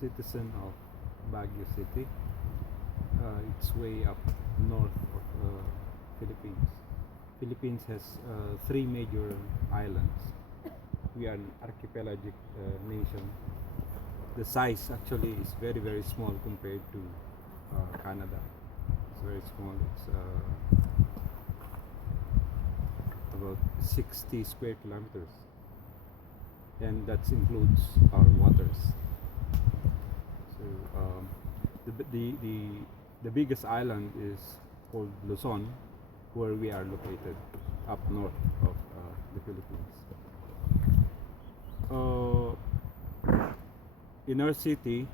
citizen of Baguio City. It's way up north of Philippines. Philippines has three major islands. We are an archipelagic nation. The size actually is very very small compared to Canada. It's very small. It's about 60 square kilometers, and that includes our waters. So the biggest island is called Luzon, where we are located, up north of the Philippines. In our city,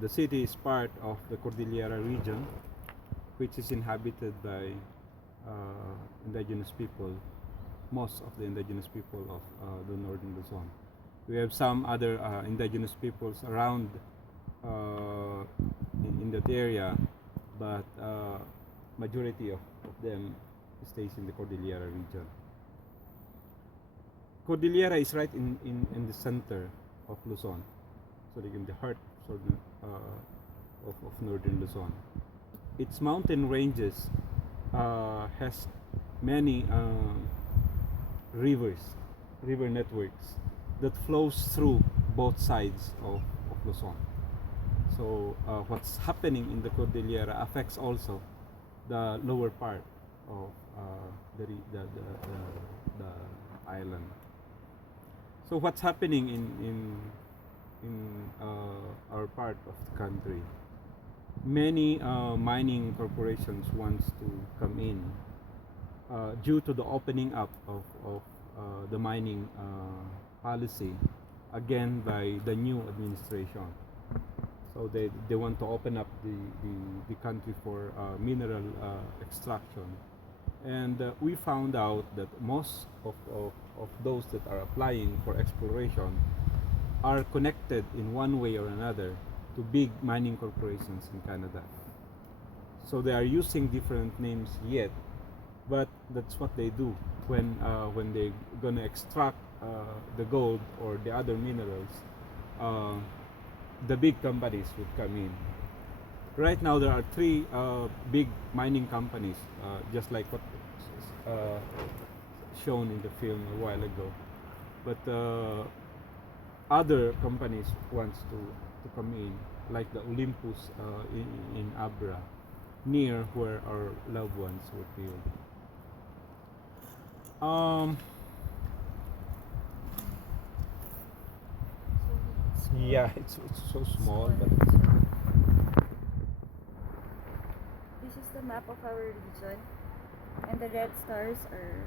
the city is part of the Cordillera region, which is inhabited by indigenous people, most of the indigenous people of the northern Luzon. We have some other indigenous peoples around in that area, but majority of them stays in the Cordillera region. Cordillera is right in the center of Luzon, so like in the heart of northern Luzon. Its mountain ranges has many river networks that flows through both sides of Luzon. So what's happening in the Cordillera affects also the lower part of the island. So what's happening in our part of the country? Many mining corporations wants to come in due to the opening up of the mining policy again by the new administration. So they want to open up the country for mineral extraction, and we found out that most of those that are applying for exploration are connected in one way or another to big mining corporations in Canada. So they are using different names yet, but that's what they do when they're gonna extract the gold or the other minerals. The big companies would come in. Right now there are three big mining companies, just like what shown in the film a while ago. But other companies wants to come in, like the Olympus in Abra, near where our loved ones were killed. Yeah, it's so small, but this is the map of our region, and the red stars are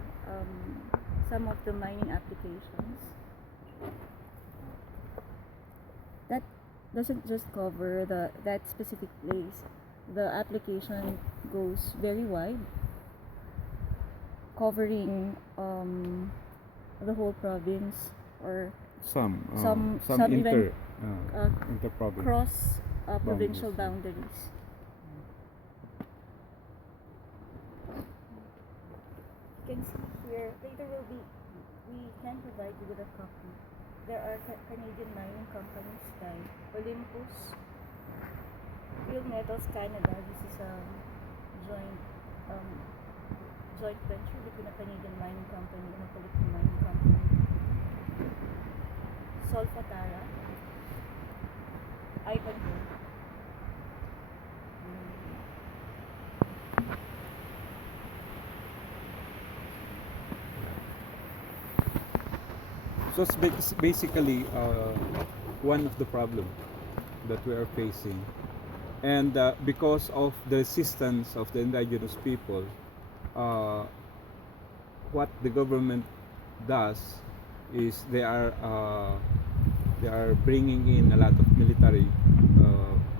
some of the mining applications. That doesn't just cover that specific place. The application goes very wide, covering the whole province, or some even inter-province cross provincial boundaries. You can see here, later we can provide you with a copy. There are Canadian mining companies like Olympus, Real Metals Canada. This is a joint venture between a Canadian mining company and a Philippine mining company. Solfatara, Ivanhoe. So it's basically one of the problems that we are facing, and because of the resistance of the indigenous people, what the government does is they are bringing in a lot of military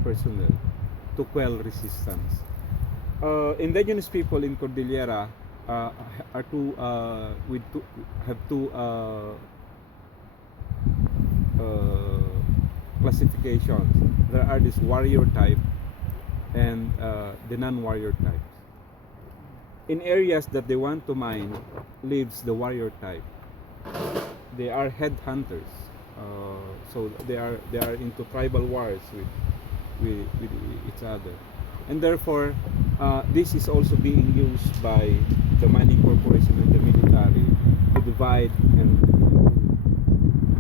personnel to quell resistance. Indigenous people in Cordillera have two classifications. There are this warrior type and the non-warrior types. In areas that they want to mine lives the warrior type. They are headhunters. So they are into tribal wars with each other, and therefore this is also being used by the mining corporation and the military to divide and.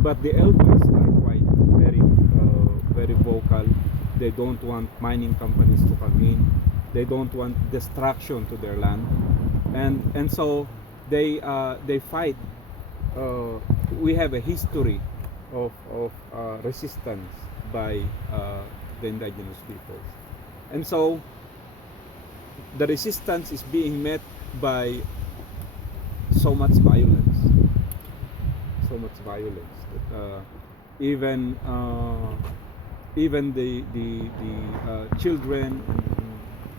But the elders are quite very vocal. They don't want mining companies to come in. They don't want destruction to their land, and so they fight. We have a history of resistance by the indigenous peoples, and so the resistance is being met by so much violence, that even even the children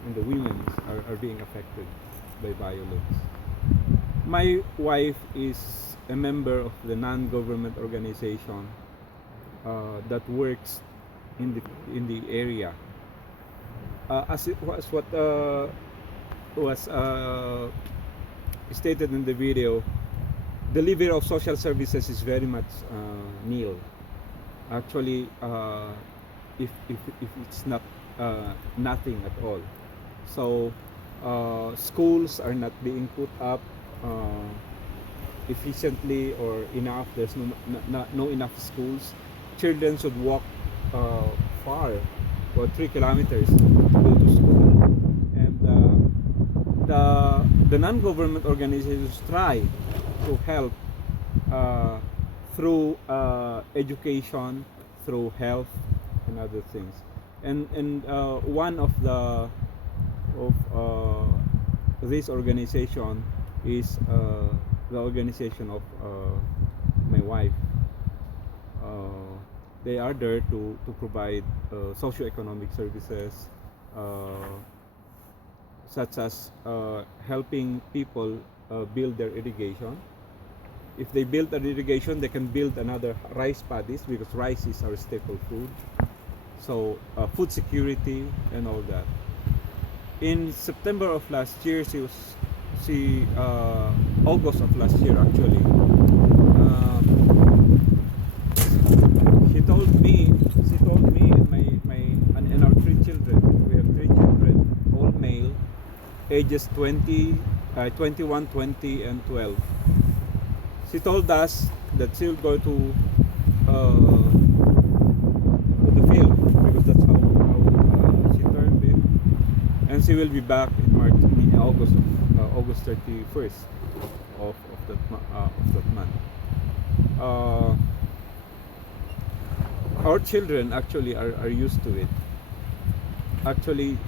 and the women are being affected by violence. My wife is a member of the non-government organization that works in the area. As it was what was stated in the video, delivery of social services is very much nil. Actually, if it's not nothing at all. So schools are not being put up efficiently or enough. There's no enough schools. Children should walk far, or 3 kilometers to go to school, and the non-government organizations try to help through education, through health, and other things. And one of this organization is the organization of my wife. They are there to provide socio-economic services, such as helping people build their irrigation. If they build an irrigation, they can build another rice paddies, because rice is our staple food. So food security and all that. In September of last year, August of last year actually, she told me and our 3 children, we have 3 children, all male, ages 21, 20, and 12. She told us that she'll go to the field, because that's how she turned it, and she will be back in August 31st of that month. Our children actually are used to it. Actually,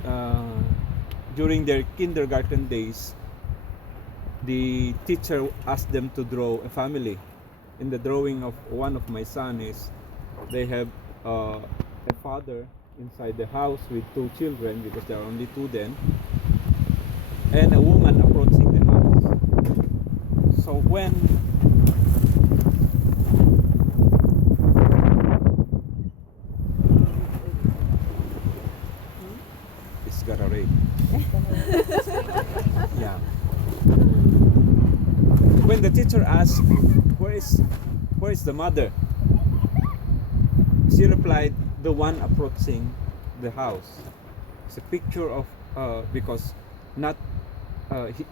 during their kindergarten days, the teacher asked them to draw a family. In the drawing of one of my son is, they have a father inside the house with 2 children, because there are only 2 then, and a woman approaching the house. So when it's gonna rain. Yeah. When the teacher asked, where is the mother? She replied, the one approaching the house. It's a picture of because not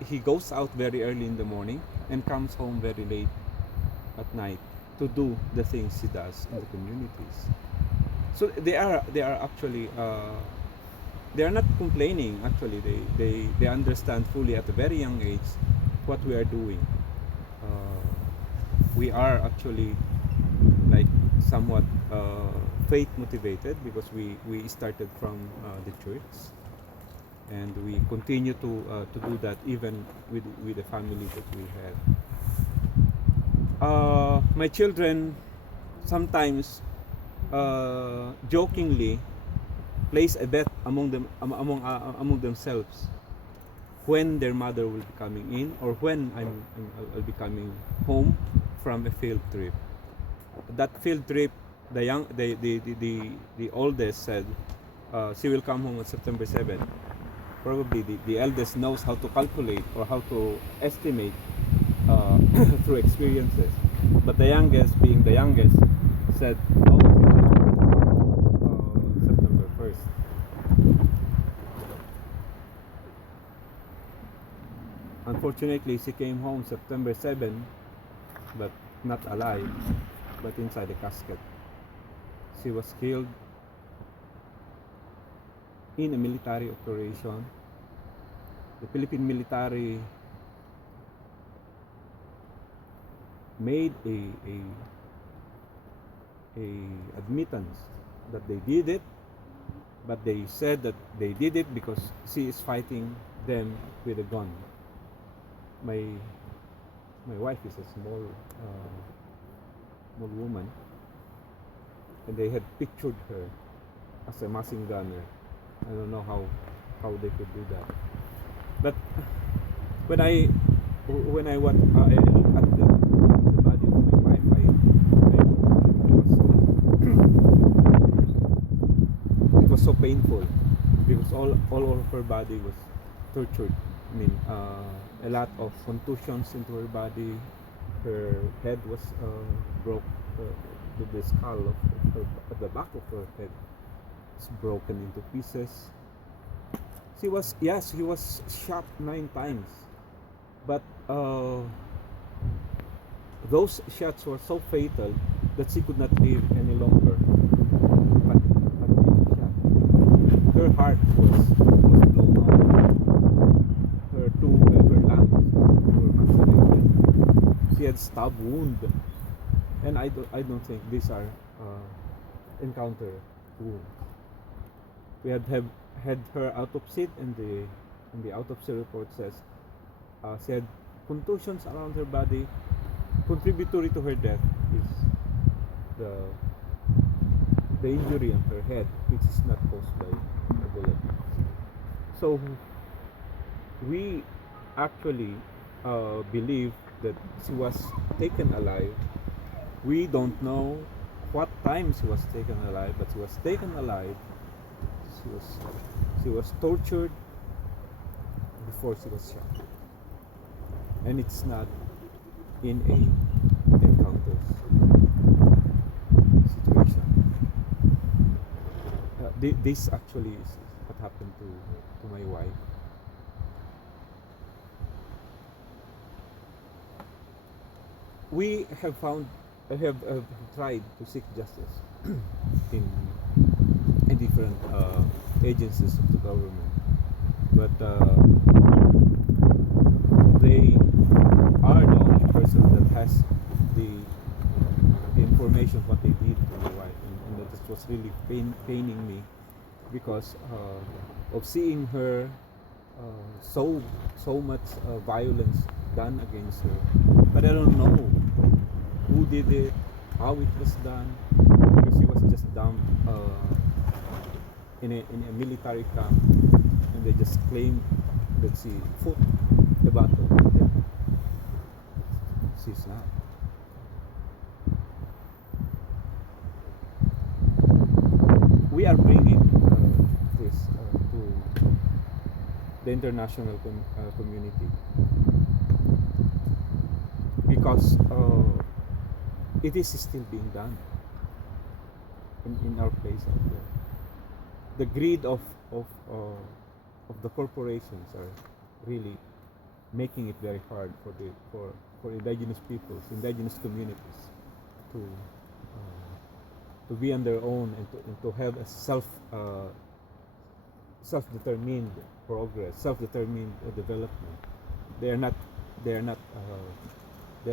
he goes out very early in the morning and comes home very late at night to do the things he does in the communities. So they are actually they are not complaining. Actually, they understand fully at a very young age what we are doing. We are actually like somewhat faith motivated, because we started from the church, and we continue to do that even with the family that we had. My children sometimes jokingly place a bet among themselves when their mother will be coming in, or when I'll be coming home from a field trip. That field trip, the oldest said she will come home on September 7th. Probably the eldest knows how to calculate or how to estimate through experiences. But the youngest, being the youngest, said no September 1st. Unfortunately, she came home September 7, but not alive, but inside the casket. She was killed in a military operation. The Philippine military made a admittance that they did it, but they said that they did it because she is fighting them with a gun. My wife is a small woman, and they had pictured her as a machine gunner. I don't know how they could do that. But when I look at the body of my wife, it was so painful because all of her body was tortured. I mean, a lot of contusions into her body. Her head was broke. The skull of the back of her head is broken into pieces. She was shot 9 times, but those shots were so fatal that she could not live any longer. But being shot, her heart was blown off. Her lungs were macerated. She had stab wound, and I don't think these are encounter wounds. We had her autopsy, and the autopsy report says she had contusions around her body. Contributory to her death is the injury on her head, which is not caused by a bullet. So we actually believe that she was taken alive. We don't know what time she was taken alive, but she was taken alive. She was tortured before she was shot, and it's not in a encounters situation. This actually is what happened to my wife. We have tried to seek justice in different agencies of the government, but they are the only person that has the information what they did to my wife, and that was really paining me because of seeing her so much violence done against her. But I don't know who did it, how it was done, because she was just dumped in a military camp, and they just claimed that she fought the battle with them. She's not. We are bringing this to the international community because it is still being done in our place out there. The greed of the corporations are really making it very hard for indigenous peoples, indigenous communities to be on their own and to have a self-determined progress, self-determined development. They are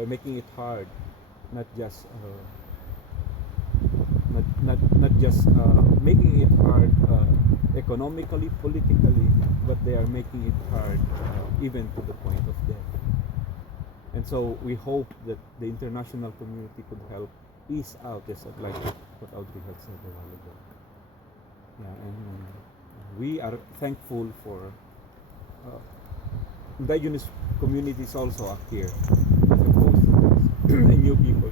making it hard, not just making it hard economically, politically, but they are making it hard even to the point of death. And so we hope that the international community could help ease out this, like what Audrey had said a while ago. Yeah, and we are thankful for indigenous communities also up here as opposed to this, and new people